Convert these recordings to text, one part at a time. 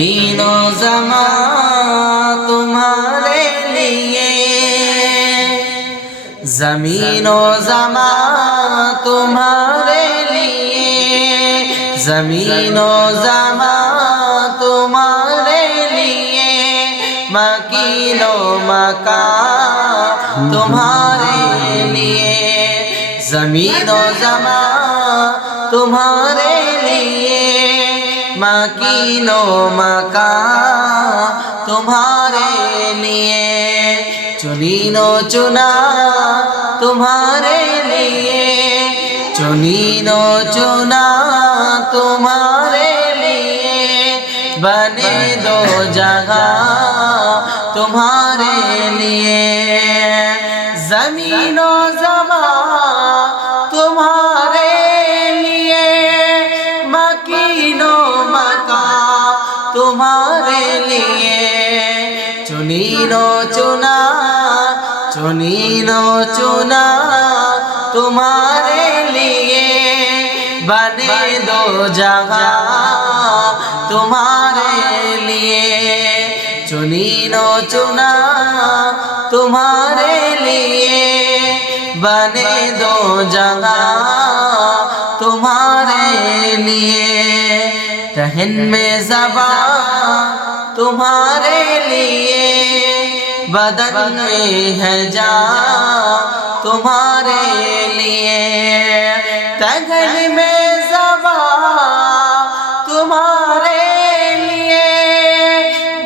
زمین و زمان تمہارے لیے، زمین و زمان تمہارے لیے، زمین و زمان تمہارے لیے، مکین و مکان تمہارے لیے، زمین و زمان تمہارے لیے، مکین و مکان تمہارے لیے، چنین و چنا تمہارے لیے، چنین و چنا تمہارے لیے، بنے دو جگہ تمہارے لیے، زمین و زمان تمہارے لیے، مکین و مکان تمہارے لیے، چنین و چنا، چنین و چنا تمہارے لیے، بنے دو جگہ تمہارے لیے، چنین و چنا تمہارے لیے، بنے دو جگہ تمہارے لیے، رہن میں زبان تمہارے لیے، بدن میں ہے جان تمہارے لیے، تگن میں زبان تمہارے لیے،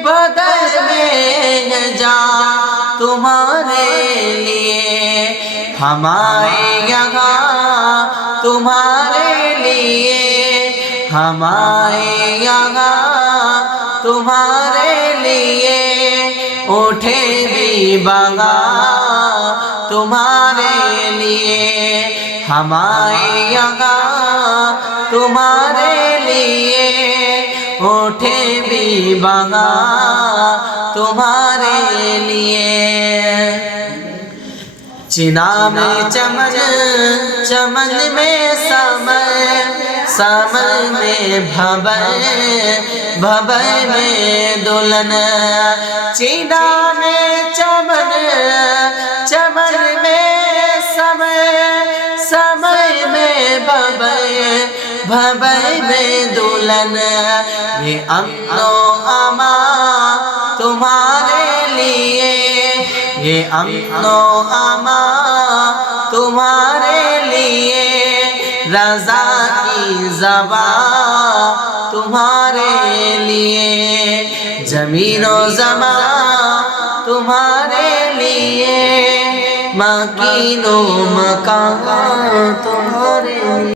بدن میں ہے جان تمہارے لیے، ہمارے یہاں تمہارے لیے، ہمارے یہاں تمہارے لیے، اٹھے بھی بغاوت تمہارے لیے، ہمارے یہاں تمہارے لیے، اٹھے بھی بغاوت تمہارے لیے، چنا میں چمن، چمن میں سمن، سمن میں بھبن، بھبن میں دلہن، چنا میں چمن، چمن میں سمن، سمن میں بھبن، بھبن میں دلہن، یہ امن و امان تمہارے لیے، یہ امن و امان تمہارے لیے، رضا کی زبان تمہارے لیے، زمین و زمان تمہارے لیے، مکین و مکان تمہارے لیے۔